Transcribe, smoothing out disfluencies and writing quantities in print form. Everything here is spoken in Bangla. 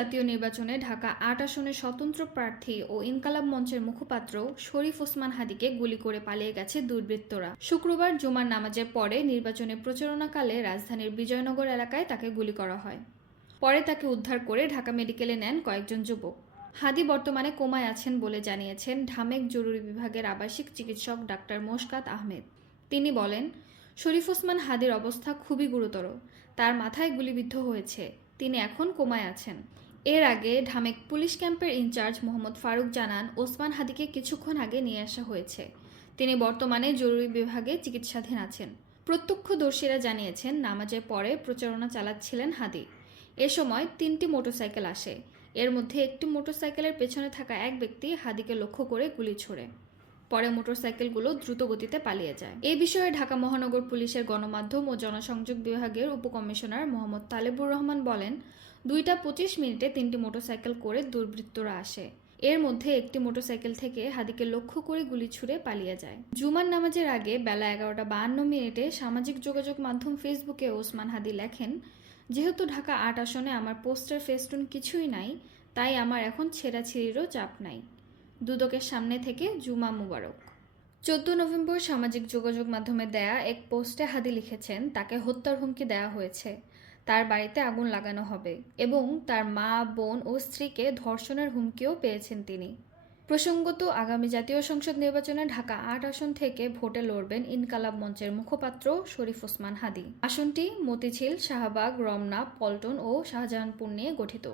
জাতীয় নির্বাচনে ঢাকা ৮ আসনের স্বতন্ত্র প্রার্থী ও ইনকালাব মঞ্চের মুখপাত্র শরীফ ওসমান হাদীকে গুলি করে পালিয়ে গেছে দুর্বৃত্তরা। শুক্রবার জুমার নামাজের পরে নির্বাচনী প্রচারণাকালে রাজধানীর বিজয়নগর এলাকায় তাকে গুলি করা হয়। পরে তাকে উদ্ধার করে ঢাকা মেডিকেলে নেন কয়েকজন যুবক। হাদী বর্তমানে কোমায় আছেন বলে জানিয়েছেন ঢামেক জরুরি বিভাগের আবাসিক চিকিৎসক ডাক্তার মোশকাত আহমেদ। তিনি বলেন, শরীফ ওসমান হাদীর অবস্থা খুবই গুরুতর। তার মাথায় গুলিবিদ্ধ হয়েছে। তিনি এখন কোমায় আছেন। এর আগে ঢামেক পুলিশ ক্যাম্পের ইনচার্জ মোহাম্মদ ফারুক জানান, ওসমান হাদীকে কিছুক্ষণ আগে নিয়ে আসা হয়েছে। তিনি বর্তমানে জরুরি বিভাগে চিকিৎসাধীন আছেন। প্রত্যক্ষদর্শীরা জানিয়েছেন, নামাজের পরে প্রচারণা চালাচ্ছিলেন হাদী। এ সময় 3টি মোটরসাইকেল আসে। এর মধ্যে একটি মোটরসাইকেলের পেছনে থাকা এক ব্যক্তি হাদীকে লক্ষ্য করে গুলি ছোড়ে। পরে মোটরসাইকেলগুলো দ্রুত গতিতে পালিয়ে যায়। এই বিষয়ে ঢাকা মহানগর পুলিশের গণমাধ্যম ও জনসংযোগ বিভাগের উপকমিশনার মোহাম্মদ তালেবুর রহমান বলেন, 2টা 25 মিনিটে 3টি মোটরসাইকেল করে দুর্বৃত্তরা আসে। এর মধ্যে একটি মোটরসাইকেল থেকে হাদীকে লক্ষ্য করে গুলি ছুড়ে পালিয়ে যায়। জুমার নামাজের আগে বেলা 11টা 52 মিনিটে সামাজিক যোগাযোগ মাধ্যম ফেসবুকে ওসমান হাদী লেখেন, যেহেতু ঢাকা 8 আসনে আমার পোস্টার ফেস্টুন কিছুই নাই, তাই আমার এখন ছেঁড়াছিঁড়িরও চাপ নাই। দুদকের সামনে থেকে জুমা মুবারক। 14 নভেম্বর সামাজিক যোগাযোগ মাধ্যমে দেয়া এক পোস্টে হাদী লিখেছেন, তাকে হত্যার হুমকি দেওয়া হয়েছে, তার বাড়িতে আগুন লাগানো হবে এবং তার মা, বোন ও স্ত্রীকে ধর্ষণের হুমকিও পেয়েছেন তিনি। প্রসঙ্গত, আগামী জাতীয় সংসদ নির্বাচনে ঢাকা 8 আসন থেকে ভোটে লড়বেন ইনকালাব মঞ্চের মুখপাত্র শরীফ ওসমান হাদী। আসনটি মতিঝিল, শাহবাগ, রমনা, পল্টন ও শাহজাহানপুর নিয়ে গঠিত।